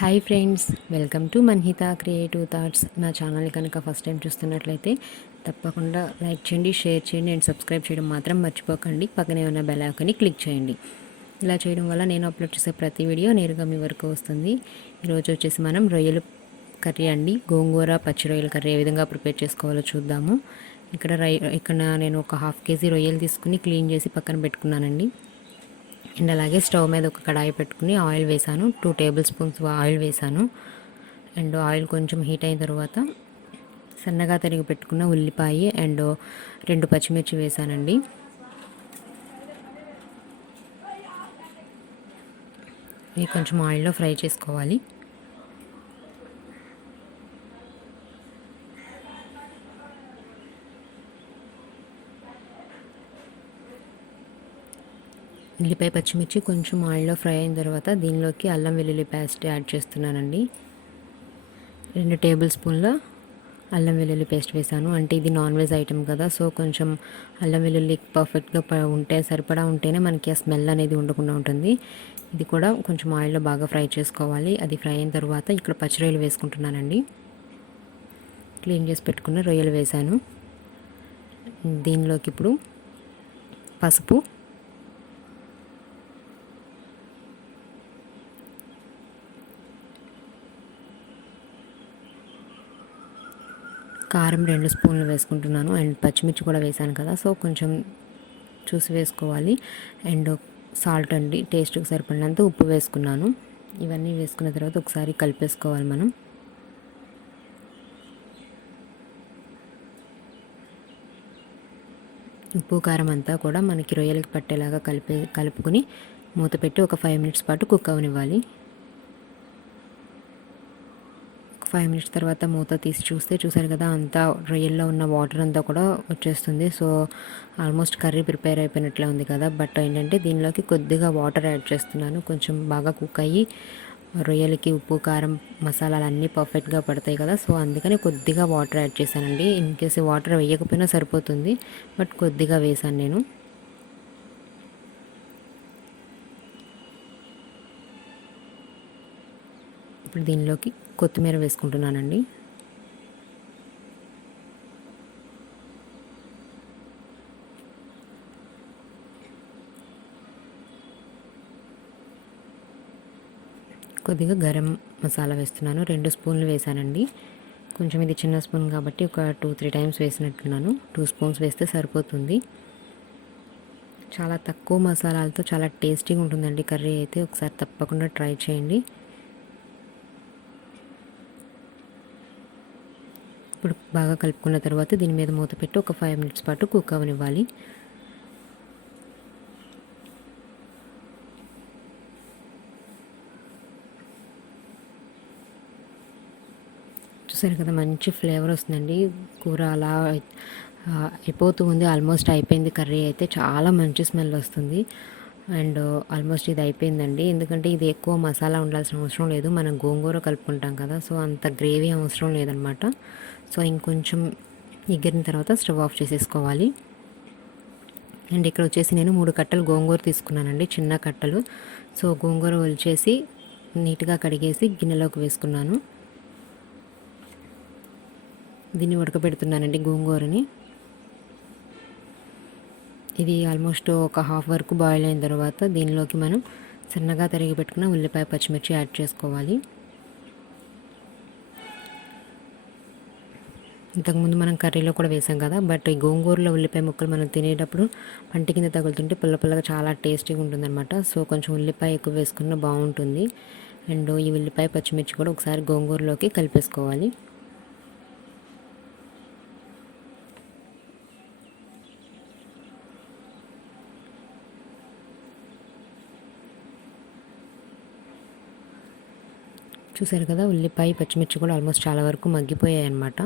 Hi friends, welcome to Manhitha creative thoughts. నా channel కనుక first time చూస్తున్నట్లయితే తప్పకుండా లైక్ చేయండి, షేర్ చేయండి అండ్ సబ్స్క్రైబ్ చేయడం మాత్రం మర్చిపోకండి. పక్కనే ఉన్న బెల్ ఐకాన్ని క్లిక్ చేయండి. ఇలా చేయడం వల్ల నేను అప్లోడ్ చేసే ప్రతి వీడియో నేరుగా మీ వరకు వస్తుంది. ఈరోజు వచ్చేసి మనం రొయ్యలు కర్రీ అండి, గోంగూర పచ్చి రొయ్యల కర్రీ ఏ విధంగా ప్రిపేర్ చేసుకోవాలో చూద్దాము. ఇక్కడ నేను ఒక హాఫ్ కేజీ రొయ్యలు తీసుకుని క్లీన్ చేసి పక్కన పెట్టుకున్నానండి. అండ్ అలాగే స్టవ్ మీద ఒక కడాయి పెట్టుకుని ఆయిల్ వేసాను. 2 టేబుల్ స్పూన్స్ ఆయిల్ వేసాను. అండ్ ఆయిల్ కొంచెం హీట్ అయిన తర్వాత సన్నగా తరిగి పెట్టుకున్న ఉల్లిపాయ అండ్ 2 పచ్చిమిర్చి వేసానండి. ఇవి కొంచెం ఆయిల్లో ఫ్రై చేసుకోవాలి. ఉల్లిపాయ పచ్చిమిర్చి కొంచెం ఆయిల్లో ఫ్రై అయిన తర్వాత దీనిలోకి అల్లం వెల్లుల్లి పేస్ట్ యాడ్ చేస్తున్నానండి. 2 టేబుల్ స్పూన్ల అల్లం వెల్లుల్లి పేస్ట్ వేసాను. అంటే ఇది నాన్ వెజ్ ఐటెం కదా, సో కొంచెం అల్లం వెల్లుల్లి పర్ఫెక్ట్గా సరిపడా ఉంటేనే మనకి ఆ స్మెల్ అనేది ఉండకుండా ఉంటుంది. ఇది కూడా కొంచెం ఆయిల్లో బాగా ఫ్రై చేసుకోవాలి. అది ఫ్రై అయిన తర్వాత ఇక్కడ పచ్చి రొయ్యలు వేసుకుంటున్నానండి. క్లీన్ చేసి పెట్టుకున్న రొయ్యలు వేసాను. దీనిలోకి ఇప్పుడు పసుపు, కారం 2 స్పూన్లు వేసుకుంటున్నాను. అండ్ పచ్చిమిర్చి కూడా వేసాను కదా, సో కొంచెం చూసి వేసుకోవాలి. అండ్ సాల్ట్ అండి, టేస్ట్కి సరిపడినంత ఉప్పు వేసుకున్నాను. ఇవన్నీ వేసుకున్న తర్వాత ఒకసారి కలిపేసుకోవాలి మనం. ఉప్పు కారం అంతా కూడా మనకి రొయ్యలకి పట్టేలాగా కలుపుకొని మూత పెట్టి ఒక 5 మినిట్స్ పాటు కుక్ అవనివ్వాలి. 5 మినిట్స్ తర్వాత మూత తీసి చూసారు కదా, అంతా రొయ్యల్లో ఉన్న వాటర్ అంతా కూడా వచ్చేస్తుంది. సో ఆల్మోస్ట్ కర్రీ ప్రిపేర్ అయిపోయినట్లే ఉంది కదా. బట్ ఏంటంటే దీనిలోకి కొద్దిగా వాటర్ యాడ్ చేస్తున్నాను. కొంచెం బాగా కుక్ అయ్యి రొయ్యలకి ఉప్పు కారం మసాలాలు అన్నీ పర్ఫెక్ట్గా పడతాయి కదా, సో అందుకని కొద్దిగా వాటర్ యాడ్ చేశానండి. ఇన్ కేసు వాటర్ వేయకపోయినా సరిపోతుంది, బట్ కొద్దిగా వేసాను నేను. ఇప్పుడు దీనిలోకి కొత్తిమీర వేసుకుంటున్నానండి. కొద్దిగా గరం మసాలా వేస్తున్నాను. 2 స్పూన్లు వేసానండి. కొంచెం ఇది చిన్న స్పూన్ కాబట్టి ఒక 2-3 టైమ్స్ వేసినట్టున్నాను. 2 స్పూన్స్ వేస్తే సరిపోతుంది. చాలా తక్కువ మసాలాలతో చాలా టేస్టీగా ఉంటుందండి కర్రీ అయితే. ఒకసారి తప్పకుండా ట్రై చేయండి. ఇప్పుడు బాగా కలుపుకున్న తర్వాత దీని మీద మూత పెట్టి ఒక 5 మినిట్స్ పాటు కుక్ అవనివ్వాలి. చూసారు కదా, మంచి ఫ్లేవర్ వస్తుందండి. కూర అలా అయిపోతూ ఉంది. ఆల్మోస్ట్ అయిపోయింది కర్రీ అయితే. చాలా మంచి స్మెల్ వస్తుంది. అండ్ ఆల్మోస్ట్ ఇది అయిపోయిందండి. ఎందుకంటే ఇది ఎక్కువ మసాలా ఉండాల్సిన అవసరం లేదు, మనం గోంగూర కలుపుకుంటాం కదా, సో అంత గ్రేవీ అవసరం లేదనమాట. సో ఇంకొంచెం ఎగిరిన తర్వాత స్టవ్ ఆఫ్ చేసేసుకోవాలి. అండ్ ఇక్కడ వచ్చేసి నేను 3 కట్టలు గోంగూర తీసుకున్నానండి, చిన్న కట్టలు. సో గోంగూర ఒలిచేసి నీట్గా కడిగేసి గిన్నెలోకి వేసుకున్నాను. దీన్ని ఉడకబెడుతున్నానండి గోంగూరని. ఇది ఆల్మోస్ట్ ఒక హాఫ్ వరకు బాయిల్ అయిన తర్వాత దీనిలోకి మనం సన్నగా తరిగి పెట్టుకున్న ఉల్లిపాయ పచ్చిమిర్చి యాడ్ చేసుకోవాలి. ఇంతకుముందు మనం కర్రీలో కూడా వేసాం కదా, బట్ ఈ గోంగూరలో ఉల్లిపాయ ముక్కలు మనం తినేటప్పుడు పంటి కింద తగులుతుంటే పుల్లగా చాలా టేస్టీగా ఉంటుందన్నమాట. సో కొంచెం ఉల్లిపాయ ఎక్కువ వేసుకున్న బాగుంటుంది. అండ్ ఈ ఉల్లిపాయ పచ్చిమిర్చి కూడా ఒకసారి గోంగూరలోకి కలిపేసుకోవాలి. చూసారు కదా, ఉల్లిపాయ పచ్చిమిర్చి కూడా ఆల్మోస్ట్ చాలా వరకు మగ్గిపోయాయి అన్నమాట.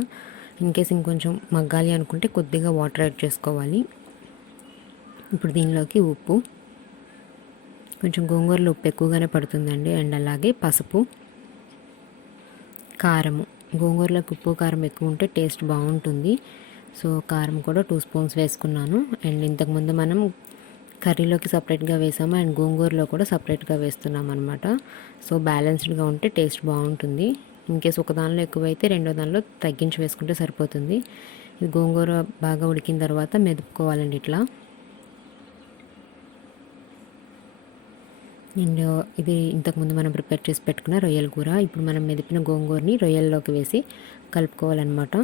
ఇన్కేస్ ఇంకొంచెం మగ్గాలి అనుకుంటే కొద్దిగా వాటర్ యాడ్ చేసుకోవాలి. ఇప్పుడు దీనిలోకి ఉప్పు, కొంచెం గోంగూరలో ఉప్పు ఎక్కువగానే పడుతుందండి. అండ్ అలాగే పసుపు, కారము. గోంగూరలోకి ఉప్పు కారం ఎక్కువ ఉంటే టేస్ట్ బాగుంటుంది. సో కారం కూడా 2 స్పూన్స్ వేసుకున్నాను. అండ్ ఇంతకుముందు మనం కర్రీలోకి సపరేట్గా వేసాము అండ్ గోంగూరలో కూడా సపరేట్గా వేస్తున్నాం అనమాట. సో బ్యాలెన్స్డ్గా ఉంటే టేస్ట్ బాగుంటుంది. ఇన్కేస్ ఒక దానిలో ఎక్కువైతే రెండో దానిలో తగ్గించి వేసుకుంటే సరిపోతుంది. ఇది గోంగూర బాగా ఉడికిన తర్వాత మెదుపుకోవాలండి ఇట్లా. అండ్ ఇది ఇంతకుముందు మనం ప్రిపేర్ చేసి పెట్టుకున్న రొయ్యల కూర. ఇప్పుడు మనం మెదిపిన గోంగూరని రొయ్యల్లోకి వేసి కలుపుకోవాలన్నమాట.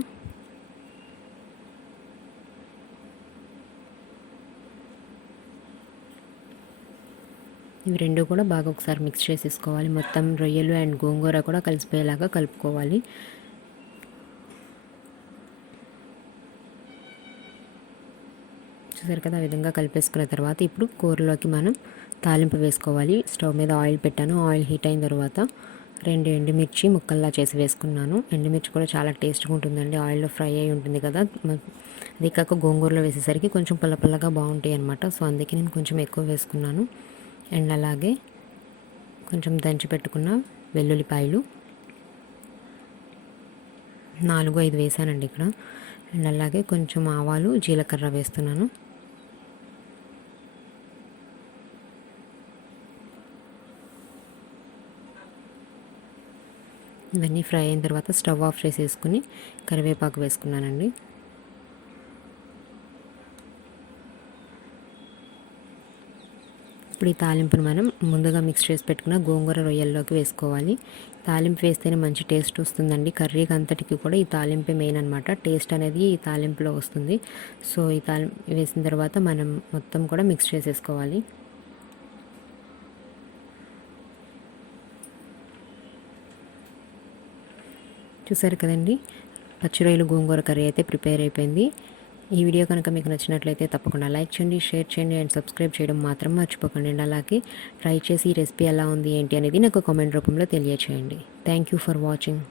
ఇవి రెండు కూడా బాగా ఒకసారి మిక్స్ చేసేసుకోవాలి. మొత్తం రొయ్యలు అండ్ గోంగూర కూడా కలిసిపోయేలాగా కలుపుకోవాలి. చూసారు కదా, ఆ విధంగా కలిపేసుకున్న తర్వాత ఇప్పుడు కూరలోకి మనం తాలింపు వేసుకోవాలి. స్టవ్ మీద ఆయిల్ పెట్టాను. ఆయిల్ హీట్ అయిన తర్వాత 2 ఎండుమిర్చి ముక్కల్లా చేసి వేసుకున్నాను. ఎండుమిర్చి కూడా చాలా టేస్ట్గా ఉంటుందండి, ఆయిల్లో ఫ్రై అయి ఉంటుంది కదా. అది కాక గోంగూరలో వేసేసరికి కొంచెం పుల్లగా బాగుంటాయి అనమాట. సో అందుకే నేను కొంచెం ఎక్కువ వేసుకున్నాను. అండ్ అలాగే కొంచెం దంచి పెట్టుకున్న వెల్లుల్లిపాయలు 4-5 వేసానండి ఇక్కడ. అండ్ అలాగే కొంచెం ఆవాలు, జీలకర్ర వేస్తున్నాను. ఇవన్నీ ఫ్రై అయిన తర్వాత స్టవ్ ఆఫ్ చేసేసుకుని కరివేపాకు వేసుకున్నానండి. ఇప్పుడు ఈ తాలింపును మనం ముందుగా మిక్స్ చేసి పెట్టుకున్న గోంగూర రొయ్యల్లోకి వేసుకోవాలి. తాలింపు వేస్తేనే మంచి టేస్ట్ వస్తుందండి. కర్రీకి అంతటికి కూడా ఈ తాలింపే మెయిన్ అనమాట. టేస్ట్ అనేది ఈ తాలింపులో వస్తుంది. సో ఈ తాలింపు వేసిన తర్వాత మనం మొత్తం కూడా మిక్స్ చేసేసుకోవాలి. చూసారు కదండి, పచ్చి రొయ్యలు గోంగూర కర్రీ అయితే ప్రిపేర్ అయిపోయింది. ఈ వీడియో కనుక మీకు నచ్చినట్లయితే తప్పకుండా లైక్ చేయండి, షేర్ చేయండి అండ్ సబ్స్క్రైబ్ చేయడం మాత్రం మర్చిపోకండి. అండ్ అలాగే ట్రై చేసి ఈ రెసిపీ ఎలా ఉంది ఏంటి అనేది నాకు కామెంట్ రూపంలో తెలియచేయండి. Thank you for watching.